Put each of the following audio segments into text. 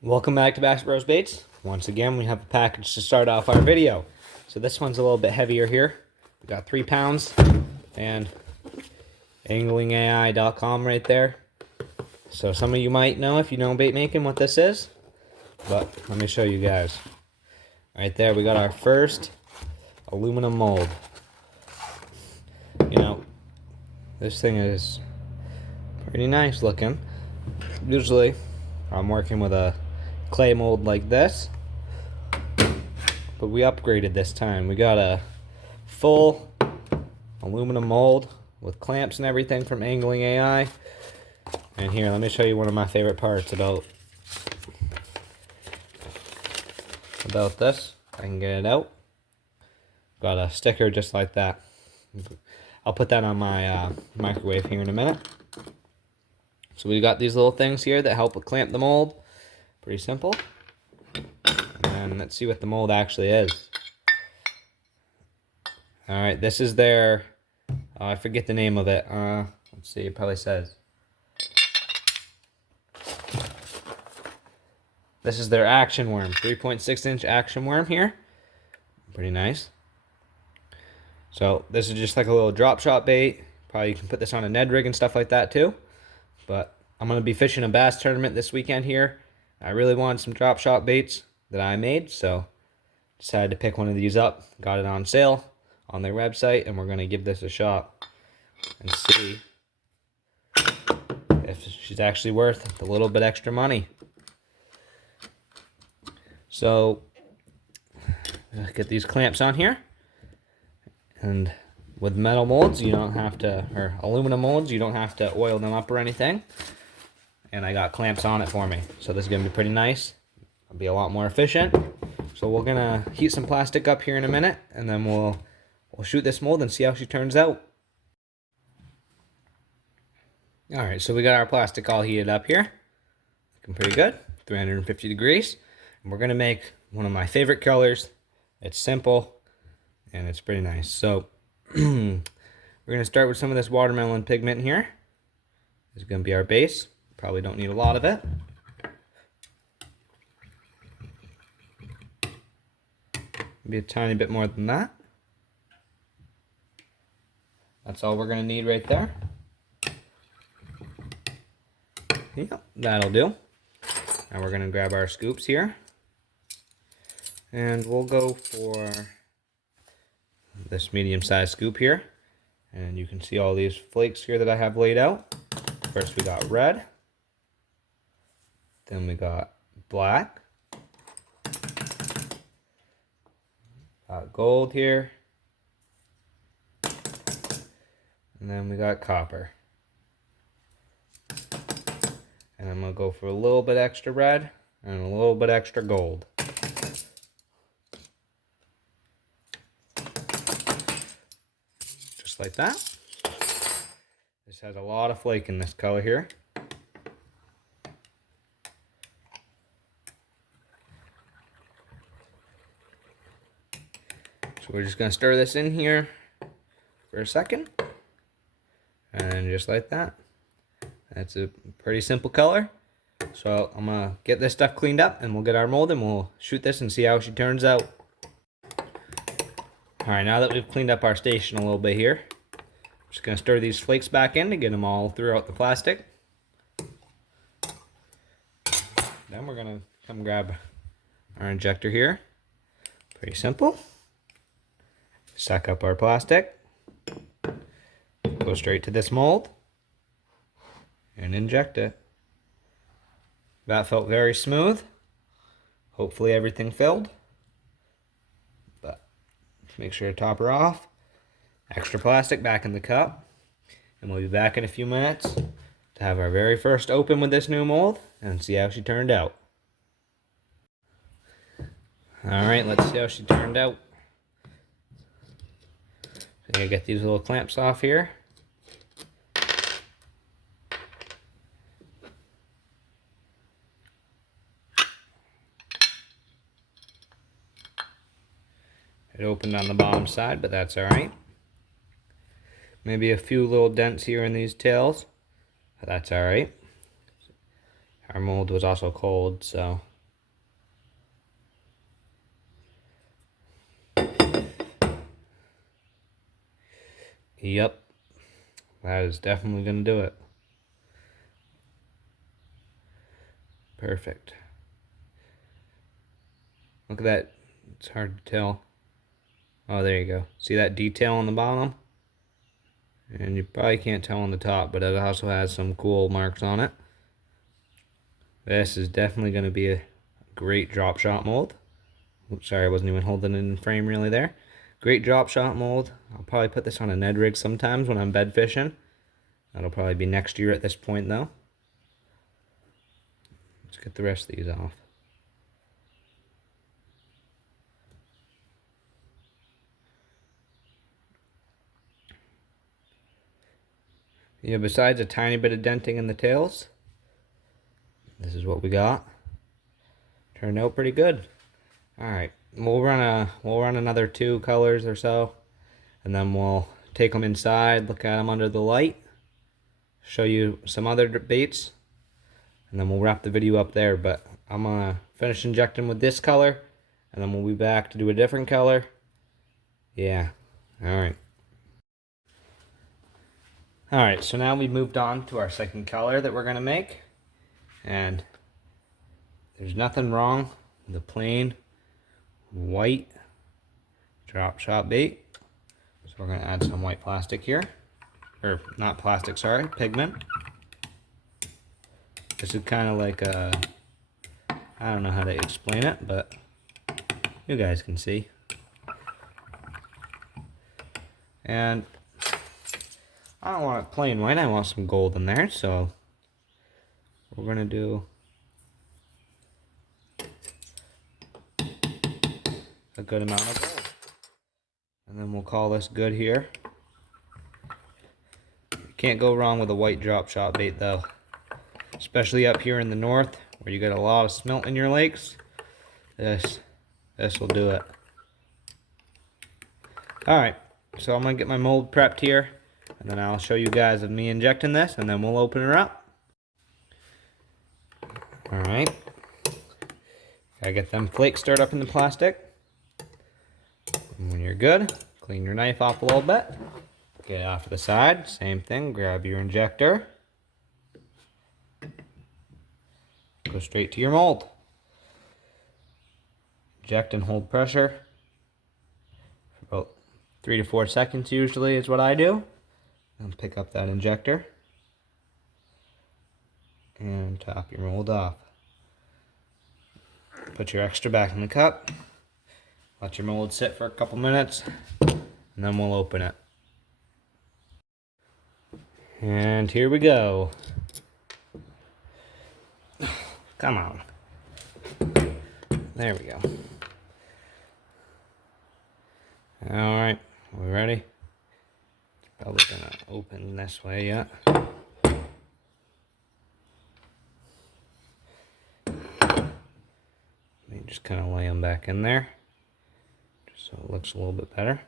Welcome back to Bass Bros Baits. Once again, we have a package to start off our video. So this one's a little bit heavier here. We got 3 pounds and anglingai.com right there. So some of you might know, if you know bait making, what this is, but let me show you guys. Right there, we got our first aluminum mold. You know, this thing is pretty nice looking. Usually, I'm working with a clay mold like this, but we upgraded this time. We got a full aluminum mold with clamps and everything from Angling AI. And here, let me show you one of my favorite parts about this. I can get it out. Got a sticker just like that. I'll put that on my microwave here in a minute. So we got these little things here that help clamp the mold. Pretty simple. And let's see what the mold actually is. Alright, this is their, I forget the name of it. Let's see, it probably says. This is their action worm, 3.6-inch action worm here. Pretty nice. So this is just like a little drop shot bait. Probably you can put this on a Ned rig and stuff like that too. But I'm going to be fishing a bass tournament this weekend here. I really wanted some drop shot baits that I made, so decided to pick one of these up. Got it on sale on their website, and we're going to give this a shot and see if she's actually worth a little bit extra money. So get these clamps on here, and with metal molds you don't have to, or aluminum molds, you don't have to oil them up or anything. And I got clamps on it for me, so this is gonna be pretty nice. It'll be a lot more efficient. So we're gonna heat some plastic up here in a minute, and then we'll shoot this mold and see how she turns out. All right, so we got our plastic all heated up here, looking pretty good, 350 degrees. And we're gonna make one of my favorite colors. It's simple and it's pretty nice. So we're gonna start with some of this watermelon pigment here. This is gonna be our base. Probably don't need a lot of it. Maybe a tiny bit more than that. That's all we're gonna need right there. Yep, that'll do. Now we're gonna grab our scoops here, and we'll go for this medium-sized scoop here. And you can see all these flakes here that I have laid out. First we got red, then we got black, got gold here, and then we got copper. And I'm going to go for a little bit extra red and a little bit extra gold. Just like that. This has a lot of flake in this color here. So we're just going to stir this in here for a second. And just like that. That's a pretty simple color. So I'm going to get this stuff cleaned up, and we'll get our mold and we'll shoot this and see how she turns out. Alright, now that we've cleaned up our station a little bit here, I'm just going to stir these flakes back in to get them all throughout the plastic. Then we're going to come grab our injector here. Pretty simple. Suck up our plastic. Go straight to this mold and inject it. That felt very smooth. Hopefully everything filled. But make sure to top her off. Extra plastic back in the cup. And we'll be back in a few minutes to have our very first open with this new mold and see how she turned out. Alright, let's see how she turned out. So I'm gonna get these little clamps off here. It opened on the bottom side, but that's alright. Maybe a few little dents here in these tails, but that's alright. Our mold was also cold, so Yep, that is definitely going to do it. Perfect. Look at that. It's hard to tell. Oh, there you go. See that detail on the bottom? And you probably can't tell on the top, but it also has some cool marks on it. This is definitely going to be a great drop shot mold. Oops, sorry, I wasn't even holding it in frame really there. Great drop shot mold. I'll probably put this on a Ned rig sometimes when I'm bed fishing. That'll probably be next year at this point though. Let's get the rest of these off. Yeah, besides a tiny bit of denting in the tails, this is what we got. Turned out pretty good. Alright, we'll run another 2 colors or so, and then we'll take them inside, look at them under the light, show you some other baits, and then we'll wrap the video up there. But I'm gonna finish injecting with this color, and then we'll be back to do a different color. Yeah, alright. Alright, so now we've moved on to our second color that we're gonna make, and there's nothing wrong with the plain white drop shot bait. So we're going to add some white plastic here, or not plastic, sorry, pigment. This is kind of like a, I don't know how to explain it, but you guys can see. And I don't want it plain white, I want some gold in there, so we're going to do a good amount of gold. And then we'll call this good here. You can't go wrong with a white drop shot bait though. Especially up here in the north where you get a lot of smelt in your lakes. This will do it. Alright, so I'm going to get my mold prepped here, and then I'll show you guys of me injecting this, and then we'll open her up. Alright. Gotta get them flakes stirred up in the plastic. And when you're good, clean your knife off a little bit. Get it off to the side. Same thing, grab your injector. Go straight to your mold. Inject and hold pressure for about 3 to 4 seconds usually is what I do. And pick up that injector and top your mold off. Put your extra back in the cup. Let your mold sit for a couple minutes, and then we'll open it. And here we go. Come on. There we go. Alright, we ready? Probably gonna open this way yet. Just kind of lay them back in there, just so it looks a little bit better.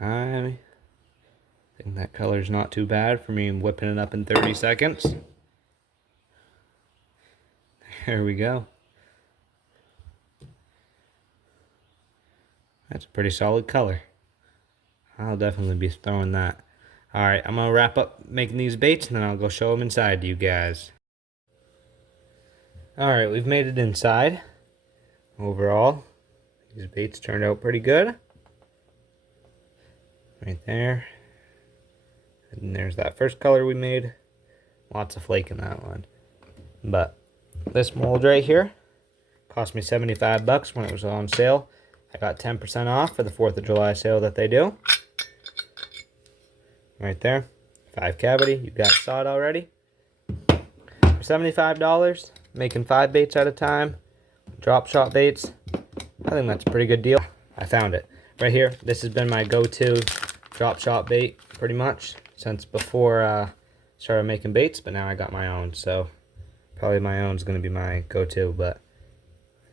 I think that color's not too bad for me whipping it up in 30 seconds. There we go. That's a pretty solid color. I'll definitely be throwing that. Alright, I'm going to wrap up making these baits, and then I'll go show them inside to you guys. Alright, we've made it inside. Overall, these baits turned out pretty good. Right there. And there's that first color we made. Lots of flake in that one. But this mold right here cost me 75 bucks when it was on sale. I got 10% off for the 4th of July sale that they do. Right there, 5 cavity, you guys saw it already. For $75, making 5 baits at a time, drop shot baits, I think that's a pretty good deal. I found it. Right here, this has been my go-to drop shot bait, pretty much, since before I started making baits, but now I got my own, so probably my own is going to be my go-to, but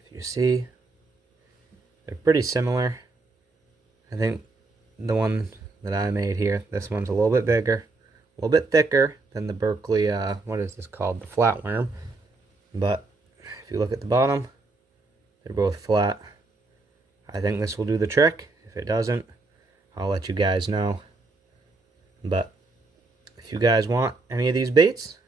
if you see, they're pretty similar. I think the one that I made here, this one's a little bit bigger, a little bit thicker than the Berkley, what is this called, the flatworm. But if you look at the bottom, They're both flat. I think this will do the trick. If it doesn't, I'll let you guys know. But if you guys want any of these baits,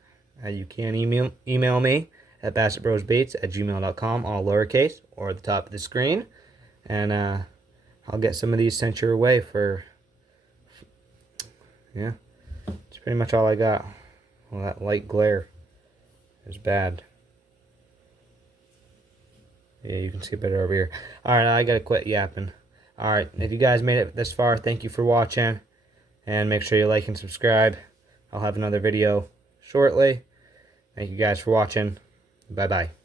you can email me at bassettbrosbaits@gmail.com, all lowercase, or at the top of the screen. And I'll get some of these sent your way for, yeah, that's pretty much all I got. Well, that light glare is bad. Yeah, you can see it better over here. Alright, I gotta quit yapping. Alright, if you guys made it this far, thank you for watching. And make sure you like and subscribe. I'll have another video shortly. Thank you guys for watching. Bye-bye.